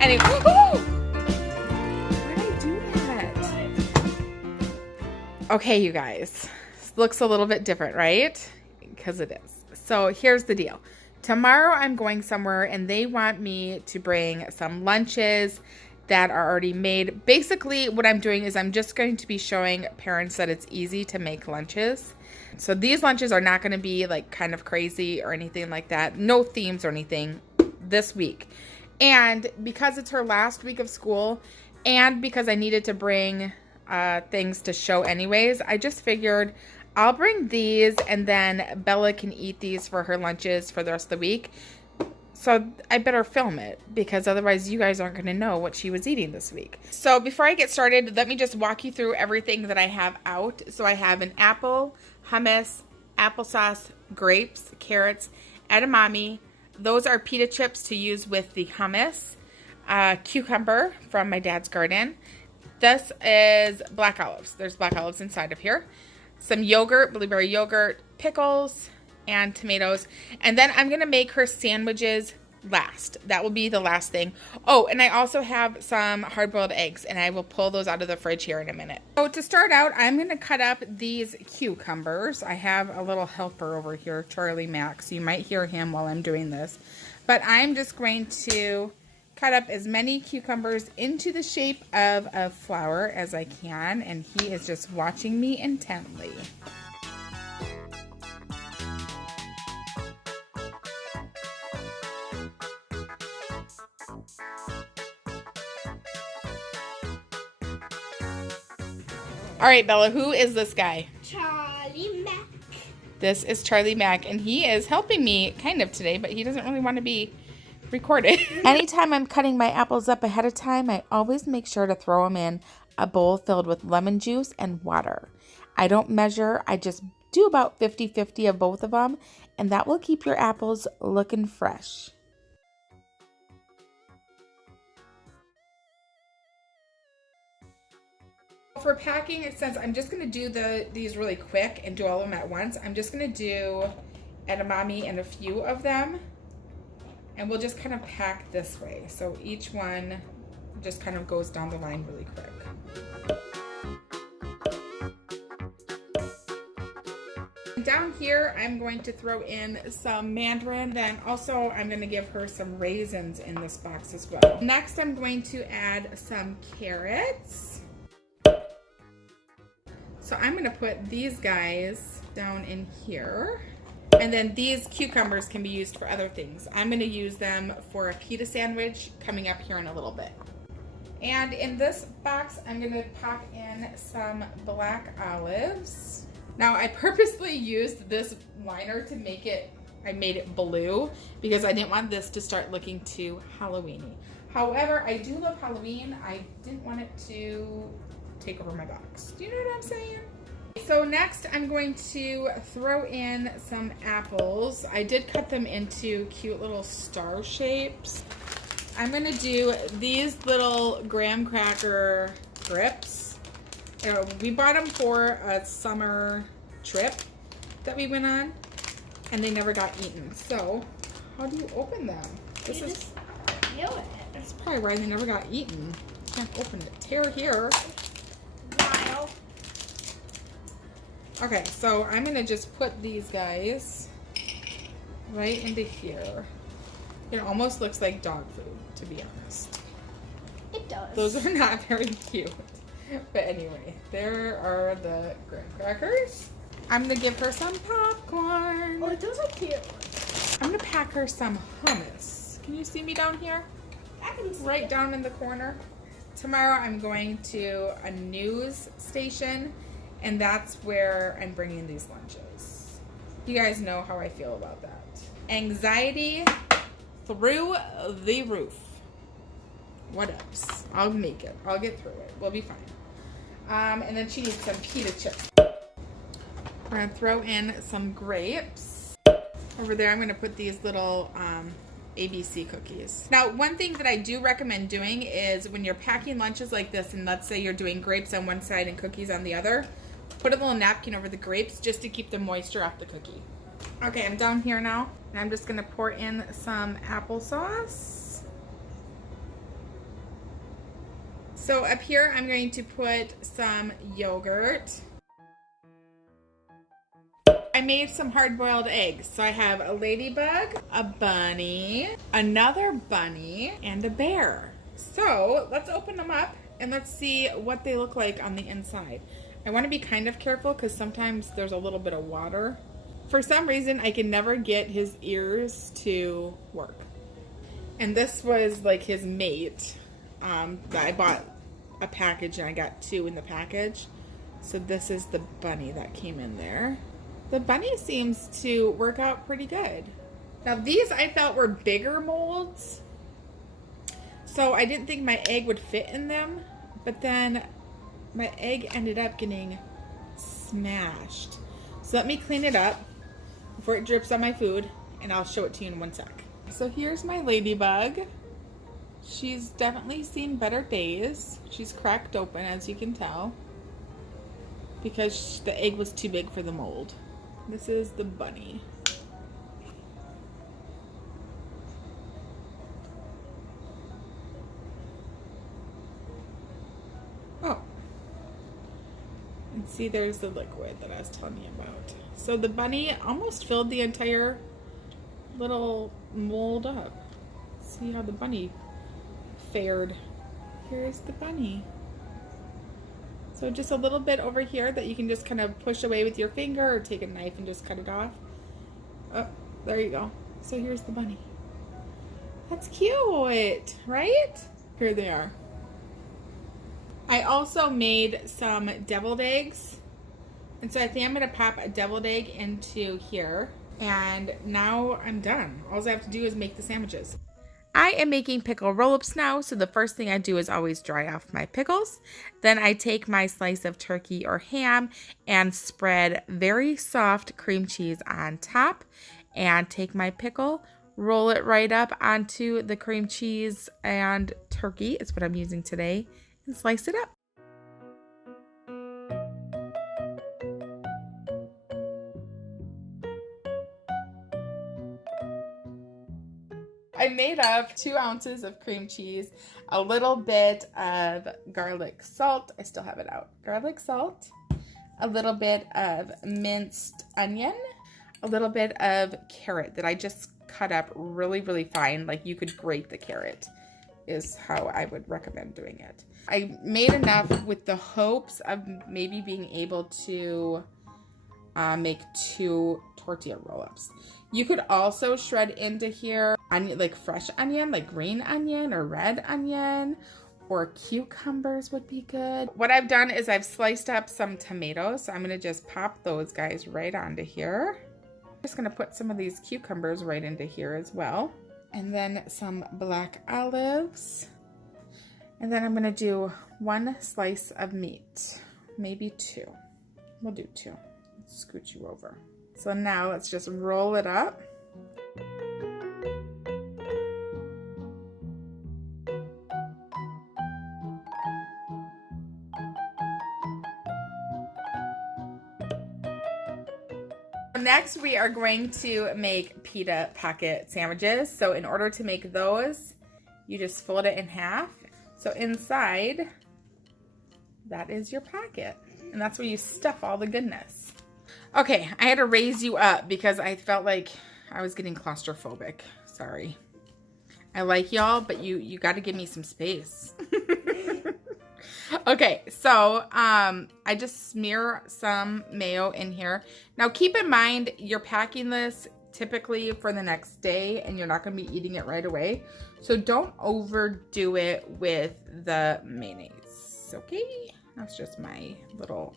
Anyway, why did I do that? Okay, you guys, this looks a little bit different, right? Because it is. So here's the deal. Tomorrow I'm going somewhere and they want me to bring some lunches that are already made. Basically, what I'm doing is I'm just going to be showing parents that it's easy to make lunches. So these lunches are not going to be like kind of crazy or anything like that. No themes or anything this week. And because it's her last week of school and because I needed to bring things to show anyways, I just figured I'll bring these and then Bella can eat these for her lunches for the rest of the week. So I better film it because otherwise you guys aren't going to know what she was eating this week. So before I get started, let me just walk you through everything that I have out. So I have an apple, hummus, applesauce, grapes, carrots, edamame. Those are pita chips to use with the hummus. Cucumber from my dad's garden. This is black olives. There's black olives inside of here. Some yogurt, blueberry yogurt, pickles, and tomatoes. And then I'm going to make her sandwiches last. That will be the last thing. Oh, and I also have some hard-boiled eggs, and I will pull those out of the fridge here in a minute. So to start out, I'm going to cut up these cucumbers. I have a little helper over here, Charlie Mack, so you might hear him while I'm doing this. But I'm just going to cut up as many cucumbers into the shape of a flower as I can, and he is just watching me intently. All right, Bella, who is this guy? Charlie Mack. This is Charlie Mack, and he is helping me kind of today, but he doesn't really want to be recorded. Anytime I'm cutting my apples up ahead of time, I always make sure to throw them in a bowl filled with lemon juice and water. I don't measure, I just do about 50-50 of both of them, and that will keep your apples looking fresh. For packing, since I'm just going to do these really quick and do all of them at once, I'm just going to do edamame and a few of them. And we'll just kind of pack this way. So each one just kind of goes down the line really quick. Down here, I'm going to throw in some mandarin. Then also, I'm going to give her some raisins in this box as well. Next, I'm going to add some carrots. So I'm going to put these guys down in here. And then these cucumbers can be used for other things. I'm going to use them for a pita sandwich coming up here in a little bit. And in this box, I'm going to pop in some black olives. Now, I purposely used this liner to make it, I made it blue because I didn't want this to start looking too Halloween-y. However, I do love Halloween. I didn't want it to take over my box. Do you know what I'm saying? So next I'm going to throw in some apples. I did cut them into cute little star shapes. I'm going to do these little graham cracker grips. We bought them for a summer trip that we went on and they never got eaten. So how do you open them? This is just peel it. That's probably why they never got eaten. Can't open it. Tear here. Okay, so I'm going to just put these guys right into here. It almost looks like dog food, to be honest. It does. Those are not very cute. But anyway, there are the graham crackers. I'm going to give her some popcorn. Oh, those are cute. I'm going to pack her some hummus. Can you see me down here? I can see Right it. down in the corner. Tomorrow I'm going to a news station. And that's where I'm bringing these lunches. You guys know how I feel about that. Anxiety through the roof. What else? I'll make it. I'll get through it. We'll be fine. And then she needs some pita chips. We're going to throw in some grapes. Over there, I'm going to put these little ABC cookies. Now, one thing that I do recommend doing is when you're packing lunches like this, and let's say you're doing grapes on one side and cookies on the other, put a little napkin over the grapes just to keep the moisture off the cookie. Okay, I'm down here now, and I'm just gonna pour in some applesauce. So up here, I'm going to put some yogurt. I made some hard-boiled eggs. So I have a ladybug, a bunny, another bunny, and a bear. So let's open them up and let's see what they look like on the inside. I want to be kind of careful because sometimes there's a little bit of water. For some reason, I can never get his ears to work. And this was like his mate. I bought a package and I got 2 in the package. So this is the bunny that came in there. The bunny seems to work out pretty good. Now these I felt were bigger molds. So I didn't think my egg would fit in them. But then my egg ended up getting smashed. So let me clean it up before it drips on my food and I'll show it to you in one sec. So here's my ladybug. She's definitely seen better days. She's cracked open, as you can tell, because the egg was too big for the mold. This is the bunny. Oh. And see, there's the liquid that I was telling you about. So the bunny almost filled the entire little mold up. See how the bunny fared. Here's the bunny. So just a little bit over here that you can just kind of push away with your finger or take a knife and just cut it off. Oh, there you go. So here's the bunny. That's cute, right? Here they are. I also made some deviled eggs. And so I think I'm going to pop a deviled egg into here. And now I'm done. All I have to do is make the sandwiches. I am making pickle roll-ups now, so the first thing I do is always dry off my pickles. Then I take my slice of turkey or ham and spread very soft cream cheese on top and take my pickle, roll it right up onto the cream cheese and turkey, is what I'm using today, and slice it up. I made up 2 ounces of cream cheese, a little bit of garlic salt. I still have it out. Garlic salt, a little bit of minced onion, a little bit of carrot that I just cut up really, really fine. Like you could grate the carrot is how I would recommend doing it. I made enough with the hopes of maybe being able to make 2 tortilla roll-ups. You could also shred into here onion, like fresh onion, like green onion or red onion, or cucumbers would be good. What I've done is I've sliced up some tomatoes. So I'm gonna just pop those guys right onto here. I'm just gonna put some of these cucumbers right into here as well. And then some black olives. And then I'm gonna do 1 slice of meat, maybe 2. We'll do 2. Let's scoot you over. So now let's just roll it up. Next, we are going to make pita pocket sandwiches. So in order to make those, you just fold it in half. So inside, that is your pocket. And that's where you stuff all the goodness. Okay, I had to raise you up because I felt like I was getting claustrophobic. Sorry. I like y'all, but you got to give me some space. Okay, so I just smear some mayo in here. Now keep in mind, you're packing this typically for the next day and you're not going to be eating it right away. So don't overdo it with the mayonnaise, okay? That's just my little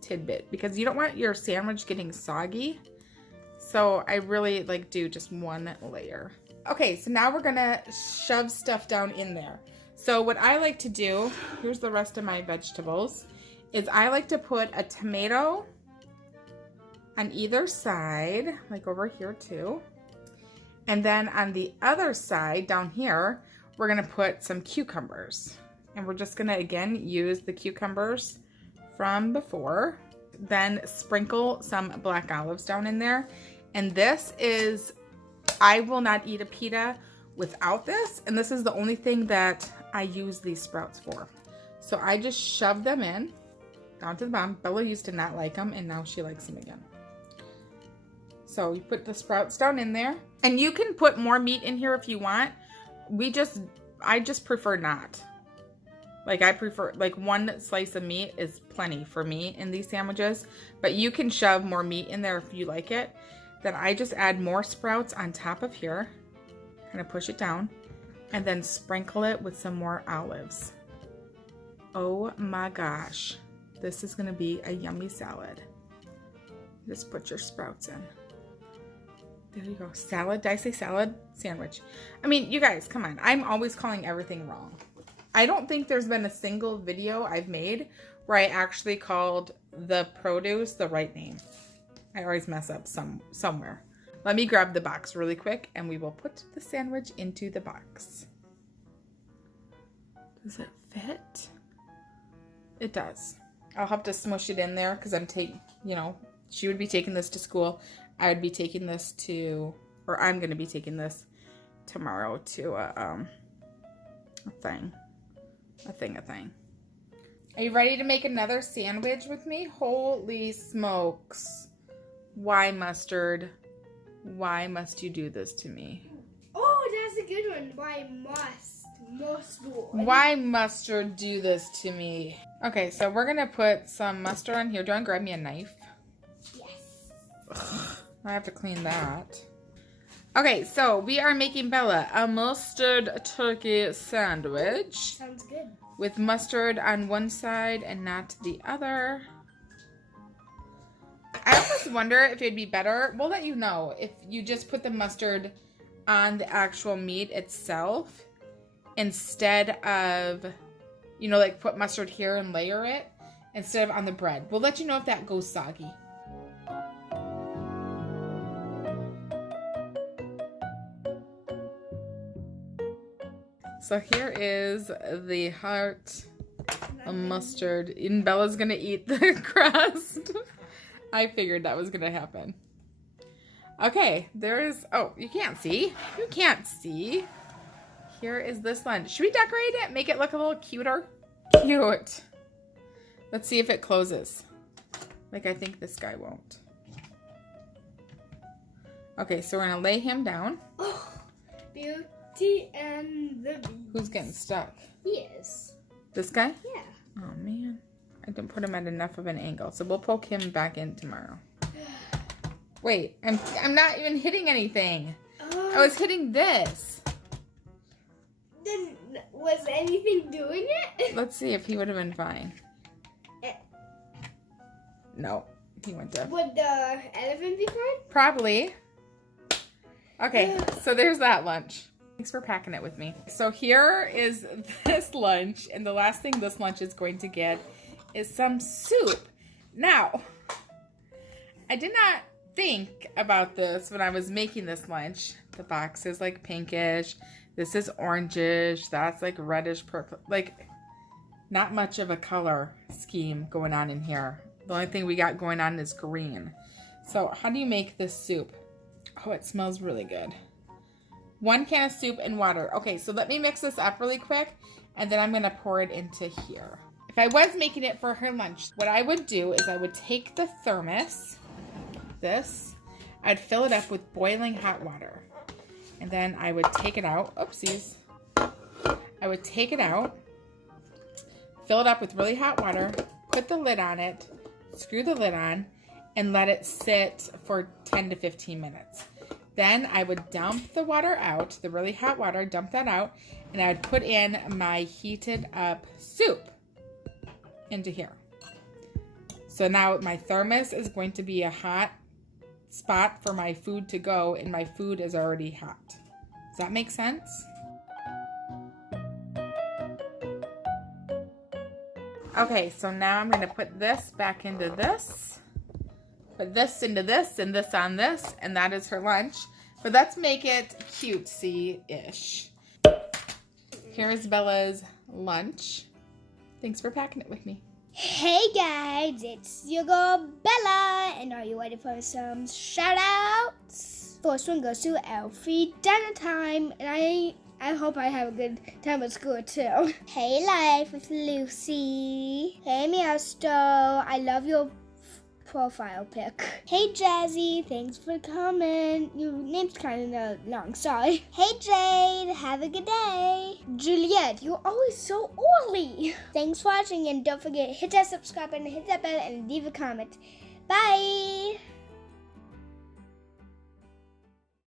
tidbit because you don't want your sandwich getting soggy. So I really like do just 1 layer. Okay, so now we're gonna shove stuff down in there. So what I like to do, here's the rest of my vegetables, is I like to put a tomato on either side, like over here too. And then on the other side down here, we're gonna put some cucumbers. And we're just gonna, again, use the cucumbers from before. Then sprinkle some black olives down in there. And this is, I will not eat a pita without this. And this is the only thing that I use these sprouts for. So I just shove them in, down to the bottom. Bella used to not like them, and now she likes them again. So you put the sprouts down in there. And you can put more meat in here if you want. I just prefer not. Like I prefer, like one slice of meat is plenty for me in these sandwiches. But you can shove more meat in there if you like it. Then I just add more sprouts on top of here. Kind of push it down. And then sprinkle it with some more olives. Oh my gosh. This is going to be a yummy salad. Just put your sprouts in. There you go. Salad. Did I say salad? Sandwich. I mean, you guys, come on. I'm always calling everything wrong. I don't think there's been a single video I've made where I actually called the produce the right name. I always mess up somewhere. Let me grab the box really quick and we will put the sandwich into the box. Does it fit? It does. I'll have to smush it in there because I'm she would be taking this to school. I would be taking this to, or I'm going to be taking this tomorrow to a thing. Are you ready to make another sandwich with me? Holy smokes. Why, Mustard? Why must you do this to me? Oh, that's a good one. Why Why Mustard do this to me? Okay, so we're going to put some mustard on here. Do you want to grab me a knife? Yes. Ugh, I have to clean that. Okay, so we are making Bella a mustard turkey sandwich. Sounds good. With mustard on one side and not the other. I almost wonder if it'd be better. We'll let you know if you just put the mustard on the actual meat itself instead of, like put mustard here and layer it instead of on the bread. We'll let you know if that goes soggy. So here is the heart of mustard. And Bella's gonna eat the crust. I figured that was gonna happen. Okay, you can't see. You can't see. Here is this lunch. Should we decorate it? Make it look a little cuter? Cute. Let's see if it closes. Like I think this guy won't. Okay, so we're gonna lay him down. Oh, Beauty and the Beast. Who's getting stuck? He is. This guy? Yeah. Oh man. I didn't put him at enough of an angle. So we'll poke him back in tomorrow. Wait, I'm not even hitting anything. I was hitting this. Then was anything doing it? Let's see if he would have been fine. No, he went to. Would the elephant be fine? Probably. Okay, so there's that lunch. Thanks for packing it with me. So here is this lunch, and the last thing this lunch is going to get is some soup. Now, I did not think about this when I was making this lunch. The box is like pinkish. This is orangish. That's like reddish purple. Like, not much of a color scheme going on in here. The only thing we got going on is green. So how do you make this soup? Oh, it smells really good. 1 can of soup and water. Okay, so let me mix this up really quick, and then I'm going to pour it into here. If I was making it for her lunch, what I would do is I would take the thermos, I'd fill it up with boiling hot water. And then I would take it out. Oopsies. I would take it out, fill it up with really hot water, put the lid on it, screw the lid on, and let it sit for 10 to 15 minutes. Then I would dump the water out, the really hot water, dump that out, and I would put in my heated up soup into here. So now my thermos is going to be a hot spot for my food to go, and my food is already hot. Does that make sense? Okay, so now I'm going to put this back into this. Put this into this and this on this, and that is her lunch. But let's make it cutesy-ish. Here is Bella's lunch. Thanks for packing it with me. Hey guys, it's your girl Bella, and are you ready for some shout outs? First one goes to Elfie Dinner Time, and I hope I have a good time at school too. Hey, Life with Lucy. Hey, Miesto. I love your profile pic. Hey, Jazzy. Thanks for coming. Your name's kind of long. Sorry. Hey, Jade. Have a good day. Juliet, you're always so early. Thanks for watching, and don't forget, hit that subscribe button, hit that bell, and leave a comment. Bye.